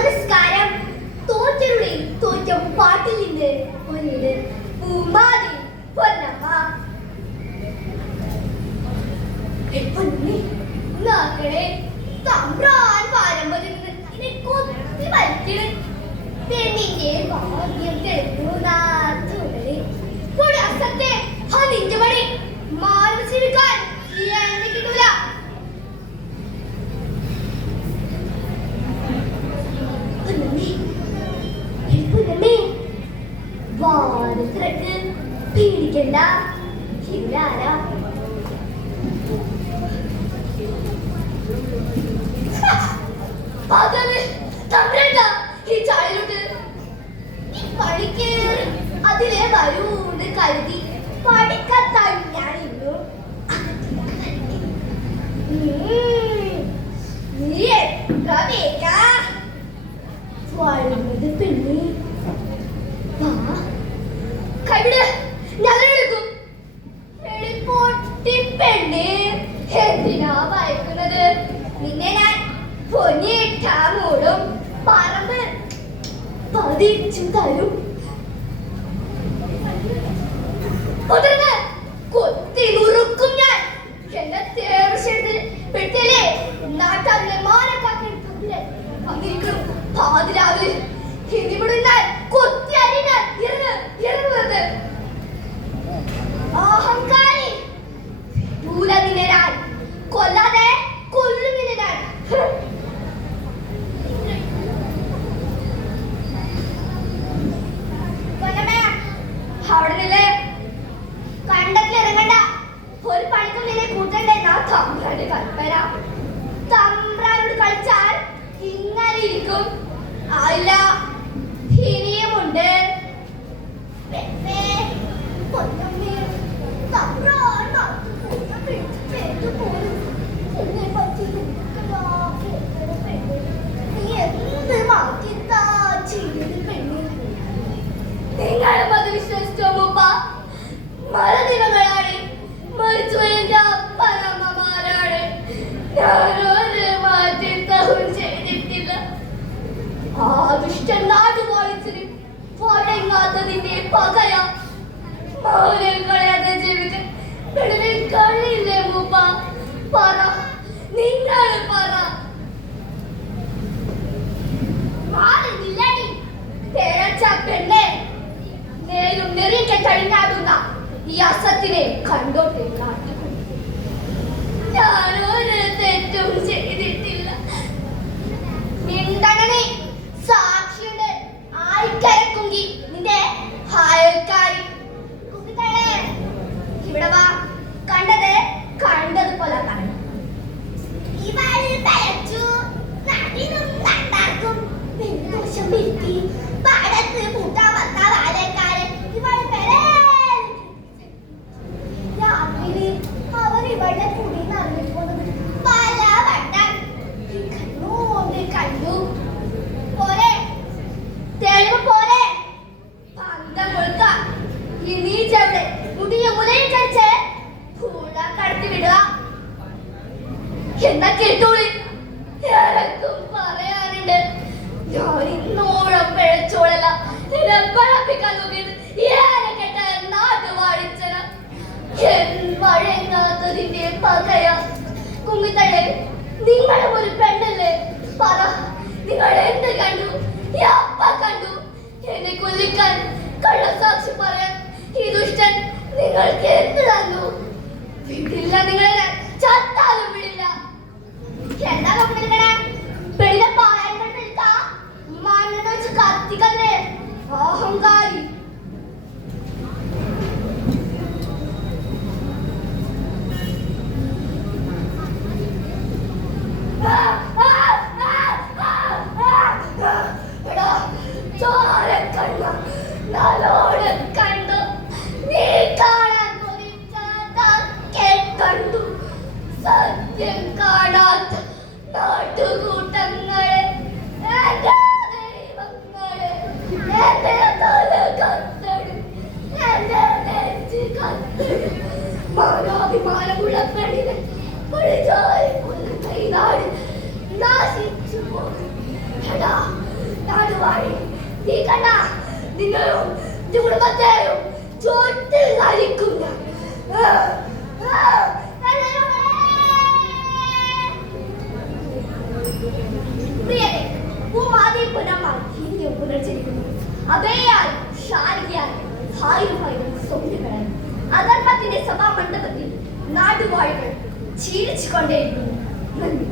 നമസ്കാരം. തോറ്റരുടെ തോറ്റ പാട്ടിൽ നിന്ന് ഒരിത് പൂമാരി പൊന്നമ്മ നാക്കളെ തമ്പ്രാൻ പാരമ്പര്യം ഇതിനെ കൊത്തി വലിച്ചിട് പെണ്ണിന്റെ ഭാഗ്യം തെളിഞ്ഞു നാച്ചുകളെ കൂടെ അസത്തെ ആ നിഞ്ചമണി മാനസിക്കാൻ കിട്ടൂല. വാരത്തിരക്ക് പേടിക്കണ്ട. ഇവരാരാ? ഈ ചായയിലോട്ട് ഈ പണിക്ക് അതിലെ വരൂന്ന് കരുതി പഠിക്കത്താൻ ഞാനിന്നു. നീ എത്ര വേഗാ വരുന്നത് പെണ്ണി? കൈവിട്, ഞാനെടുക്കും. പൊട്ടി പെണ്ണി, എന്തിനാ ഭയക്കുന്നത്? നിന്നെ ഞാൻ പൊന്നിട്ടാ മൂടും, പറമ്പ് പതിച്ചു തരും. കൊത്തി നുറുക്കും ഞാൻ. എന്റെ തേർച്ചെടുത്ത് പെട്ടില്ലേ നാട്ടാവിലെ മാനക്കാക്കൻ വന്നിരിക്കണം. പാതിരാവിലെ ഹിന്ദിവിടുന്നാൽ കൊത്തി അരിഞ്ഞാൽ ഇറങ്ങുന്നത് അഹങ്കാരി. പൂല നിന്നെ ഞാൻ കൊല്ലാതെ കൊല്ലും നിന്നെ ഞാൻ. അവിടെ നില്ലേ കണ്ടത്തിൽ ഇറങ്ങണ്ട. ഒരു പണിക്കും നിന്നെ കൂട്ടണ്ടേ? തമ്പ്രാന്റെ കൽപ്പന. തമ്പ്രാനോട് കളിച്ചാൽ ഇങ്ങനെ ഇരിക്കും. അല്ല, ഇനിയുമുണ്ട്. നിങ്ങളും അത് വിശ്വസിച്ചോ മൂപ്പ? മരദിനങ്ങളാണ്, മരിച്ചുപോയതിന്റെ അപ്പനമ്മമാരാണ്. ഞാനൊരു മാറ്റവും ചെയ്തിട്ടില്ല. ആ ദുഷ്ടൻ നാടുവാഴിച്ചിന് പഴങ്ങാത്തതിന്റെ പകയ മൗനം കളയാതെ ജീവിതം വെളിവിൽ കഴിയില്ലേ മൂപ്പ? പറ, നിങ്ങൾ പറ. പെണ്ണെ, നേരും നെറിയൊക്കെ കഴിഞ്ഞാടുന്ന ഈ അസത്തിനെ കണ്ടോട്ടെ കാട്ടിക്കൊണ്ട്. ഞാനൊരു തെറ്റും ചെയ്തിട്ടില്ല. മിണ്ടണേ, സാക്ഷിയുടെ ആയിക്കരക്കുങ്കി നിന്റെ അയൽക്കാരി. ഇവിടെ വാ. കണ്ടത് കണ്ടതുപോലെ പറഞ്ഞു. ഇവൾ തലച്ചു നടിനും നണ്ടാക്കും ദോഷം വരുത്തി പാടത്ത് കൂട്ടാൻ വന്ന വാലക്കാരൻ ഇവൾ രാത്രി അവർ ഇവളുടെ കുടി നടന്നിട്ടുണ്ട്. പല വട്ടം കണ്ടു പോലെ തെളിവ് പോലെ പന്തം കൊടുക്ക. ഇനി ചെവിടെ മുടിയ മുലയും കഴിച്ച് പൂട കടത്തി വിടുക. എന്നാ കേട്ടോളി, എനക്കും പറയാനുണ്ട്. ഞാൻ ഇന്നോളം പിഴച്ചോളല്ല. പഴപ്പിക്കാൻ നോക്കിയത് ഏനക്കെട്ട നാട്ടു വാഴിച്ചന വഴങ്ങാത്തതിന്റെ പകയ. കുമ്മിത്തള്ളേ, നിങ്ങളും ഒരു പെണ്ണല്ലേ? പറ, നിങ്ങൾ എന്ത് കണ്ടു? അപ്പ കണ്ടു. എന്നെ കൊല്ലിക്കാൻ കള്ളസാക്ഷി പറയാൻ ഈ ദുഷ്ടൻ നിങ്ങൾക്ക് എന്ത് തന്നു? വിടില്ല, നിങ്ങളെ ചത്താലും വിടില്ല. എന്താ നോക്കണേ? പെണ്ണിനെ പായം കണ്ടിരിക്ക മണ്ണെണ്ണ വെച്ച് കത്തിക്കല്ലേ അഹങ്കാരി. നല്ലോണം കണ്ടു. നീ കാണാൻ കണ്ടു. സത്യം കാണാത്ത നാട്ടുകൂട്ടങ്ങളെ, എന്റെ ദൈവങ്ങളെ, എന്റെ തല കത്തടും, എന്റെ നെഞ്ച് കത്തടും. മാനാഭിമാനമുള്ള പെണ്ണിനെ ഒരു ജോലി നാട് നാശിച്ചു പോകും. നാടുവാഴി നീ കണ്ട നിന്നെയും നിന്റെ കുടുംബത്തെയും ചോട്ടിൽ കളിക്കും ഞാൻ. പ്രിയരെ, ഭൂമാതയെ പുനർമാർ ഹിന്ദിയും പുനർജനിക്കുന്നു. അഭയായി ശാരികയായി ഹായുമായി സ്വപ്നങ്ങളായി അധർമ്മത്തിന്റെ സഭാ മണ്ഡപത്തിൽ നാടുവാഴികൾ ക്ഷീണിച്ചുകൊണ്ടേയിരുന്നു. നന്ദി.